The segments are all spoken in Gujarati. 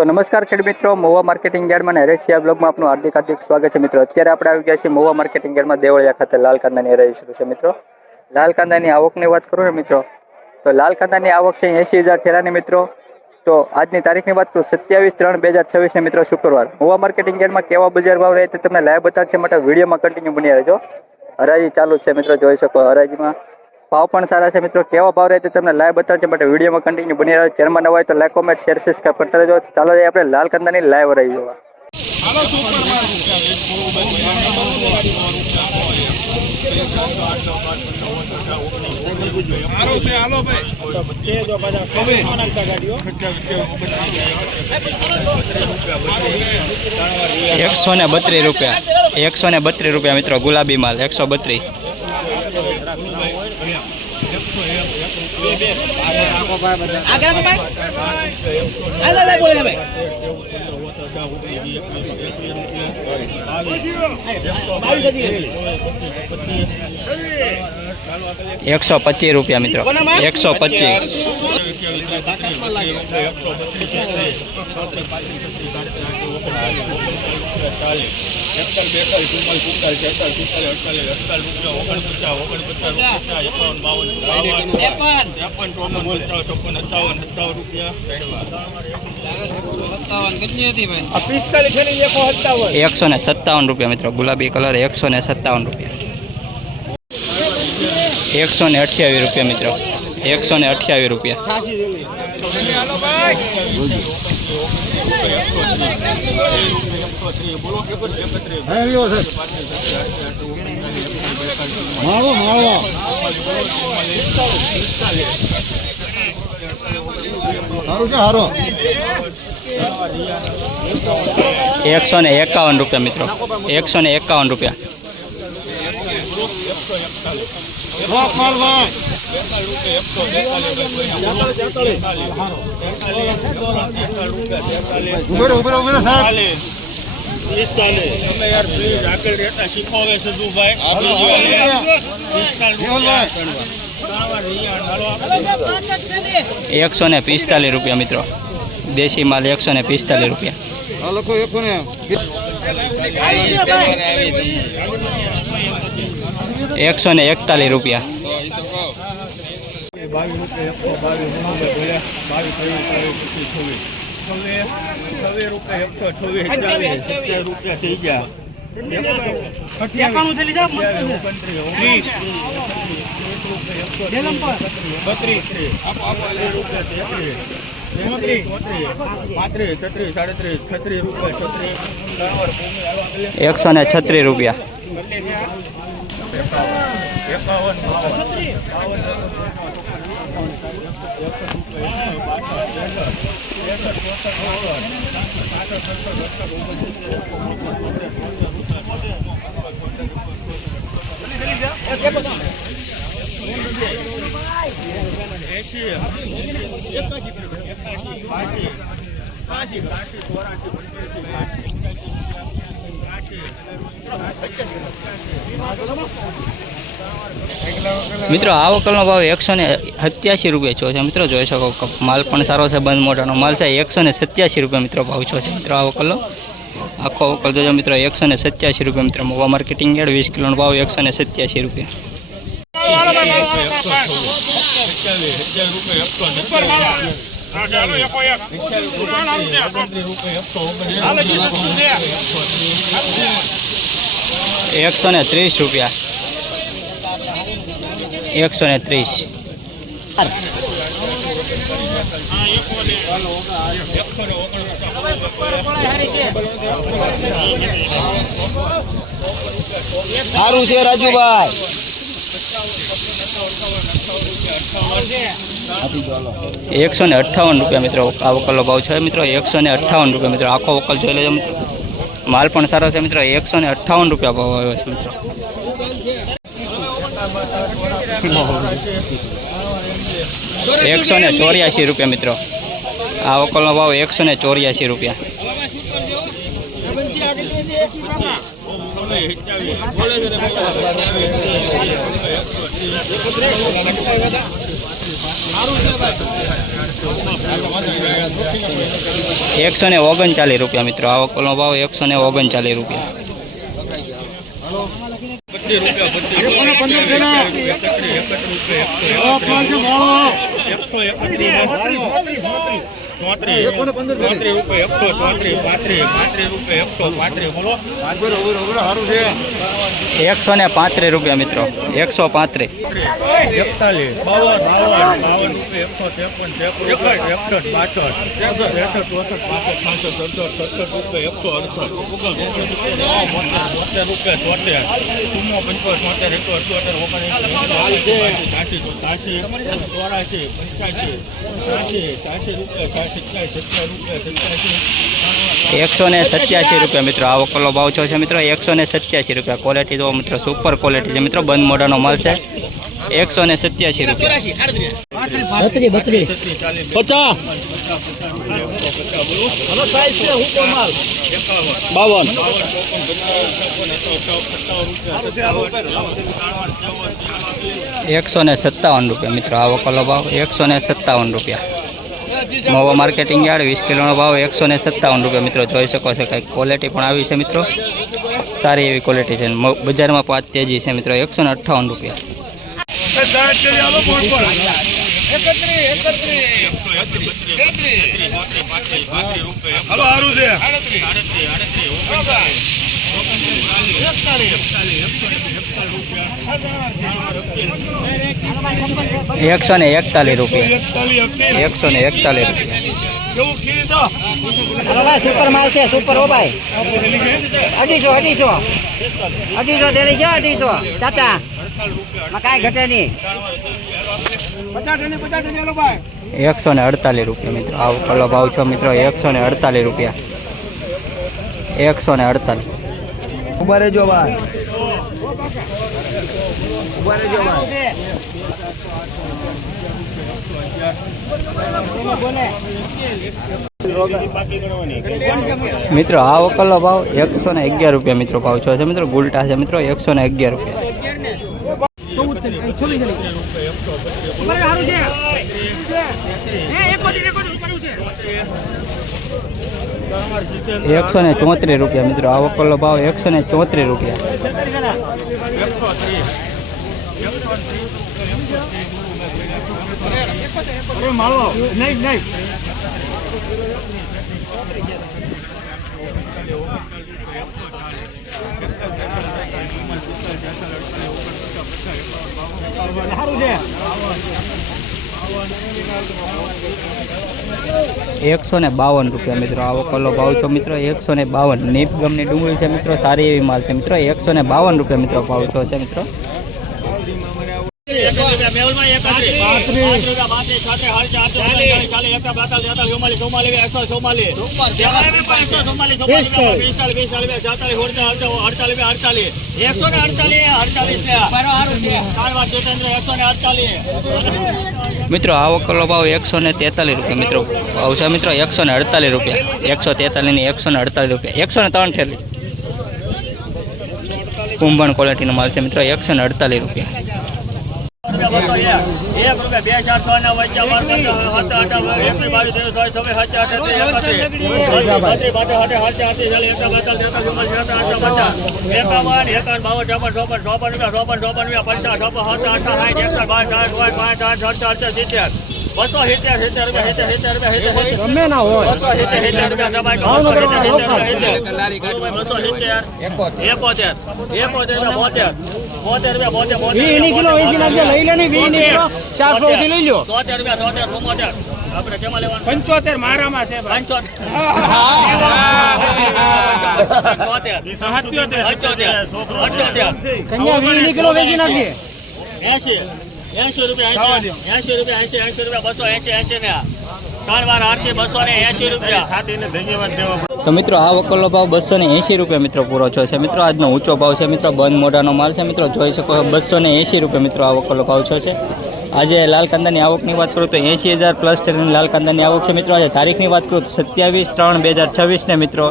तो नमस्कार खेड मित्रों, महुआ मार्केटिंग यार्ड में हरेशिया ब्लॉग में आपનું हार्दिक स्वागत है। मित्रों અત્યારે આપણે આવી ગયા છીએ મहुआ માર્કેટિંગ યાર્ડ માં દેવળિયા ખાતે લાલ કાંદાની હરાજી શરૂ છે। મિત્રો લાલ કાંદાની આવકની વાત કરું ને મિત્રો, તો લાલ કાંદાની આવક છે 80,000 ઠેલાની। મિત્રો તો આજની તારીખની વાત કરું 27/3/2026 ને મિત્રો શુક્રવાર મहुआ માર્કેટિંગ યાર્ડ માં કેવા બજાર ભાવ રહે તે તમને લાઈવ બતાવશે, માટે વિડીયોમાં કન્ટિન્યુ બની રહેજો। હરાજી ચાલુ છે મિત્રો, જોઈ શકો હરાજીમાં भाव पण सारा है। मित्रों केवा भाव रहे तमने लाइव बतावशे, बट वीडियो में कंटिन्यू बनी रहो। चैनल में नवा हो तो लाइक कमेंट शेयर सब्सक्राइब करते रहो। चलो जाए अपने लाल कांदानी लाइव रही जोवा। ₹132 मित्रों गुलाबी माल 132। ₹125 मित्रों 125। ₹157 मित्रों गुलाबी कलर 157। ₹128 मित्रों 128। ₹151 मित्रों 151। ₹145 मित्रों देशी माल 145। ₹141। ₹136। मित्रों आवकलनो भाव 187 छो है। मित्रों जोई सको माल पण सारो है, बंद मोटानो माल है 187 मित्रों भाव छो है। मित्रों आवकलो आखो आवकल जो मित्रों 187 मित्रों महुआ मार्केटिंग यार्ड 20 किलो भाव 187। ₹130 130। सारू छे राजू भाई। ₹158 मित्रों आवकलो भाव है। मित्रों ₹158 मित्रों आखो वकल जो लेजो। मित्रों माल पण सारो है। मित्रों ₹158 भाव आव्यो छे। मित्रों ₹184 मित्रों आवकलो भाव ₹184। ₹139 મિત્રો. આ વકલનો ભાવ ₹139. ₹135 મિત્રો. 135. ₹187 મિત્રો. આ વકલનો ભાવ છે મિત્રો ₹187. ક્વોલિટી જો મિત્રો સુપર ક્વોલિટી છે મિત્રો. બંધ મોઢાનો માલ છે. ₹187. 157 મિત્રો. આ વકલનો ભાવ ₹157. મહુવા માર્કેટિંગ યાર્ડ 20 કિલોનો ભાવ ₹157 મિત્રો. જોઈ શકો છો કંઈક ક્વોલિટી પણ આવી છે મિત્રો. સારી એવી ક્વોલિટી છે. બજારમાં 5 તેજી છે મિત્રો. ₹158. સુપર માલ છે, સુપર હો ભાઈ. 250 દેરી છે. 250 ચાચા માં કાંઈ ઘટે નહીં. ₹148 મિત્રો. આ વકલનો ભાવ છે મિત્રો ₹148. 148. ઉભા રહેજો ભાઈ, ઉભા રહેજો ભાઈ. મિત્રો આ વકલનો ભાવ ₹111 મિત્રો ભાવ છે મિત્રો. ગુલટા છે મિત્રો. ₹111. ₹134 મિત્રો. આ વકલનો ભાવ ₹134. ₹152 મિત્રો. આ વકલનો ભાવ છે મિત્રો ₹152. નીપ ગમની ડુંગળી છે મિત્રો. સારી એવી માલ છે મિત્રો. ₹152 મિત્રો ભાવ છે મિત્રો. મિત્રો આ વકલનો ભાવ ₹143 મિત્રો ભાવ છે મિત્રો. ₹148. 143 ની 148. 103 થેલી કુંભણ ક્વોલિટીનો માલ છે મિત્રો. ₹148. તો મિત્રો આ વકલનો ભાવ ₹280 મિત્રો પૂરો છે મિત્રો. આજનો ઊંચો ભાવ છે મિત્રો. બંધ મોઢાનો માલ છે મિત્રો. જોઈ શકો છો ₹280 મિત્રો આ વકલનો ભાવ છે. આજે લાલ કાંદાની આવકની વાત કરું તો 80,000 પ્લસ ટ્રેનની લાલ કાંદાની આવક છે મિત્રો. આજે તારીખની વાત કરું તો 27/3/2026 ને મિત્રો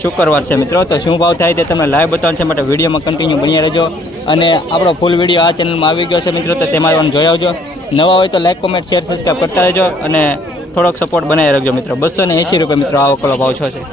શુક્રવાર છે મિત્રો. તો શું ભાવ થાય તે તમને લાઈવ બતાવવાનું છે માટે વિડીયોમાં કન્ટિન્યુ બન્યા રહેજો. અને આપણો ફૂલ વિડીયો આ ચેનલમાં આવી ગયો છે મિત્રો. તો તેમાં જોઈ આવજો. નવા હોય તો લાઈક કોમેન્ટ શેર સબસ્ક્રાઈબ કરતા રહેજો અને થોડોક સપોર્ટ બનાવી રાખજો મિત્રો. 280 રૂપિયા મિત્રો આ વકલો ભાવ છે.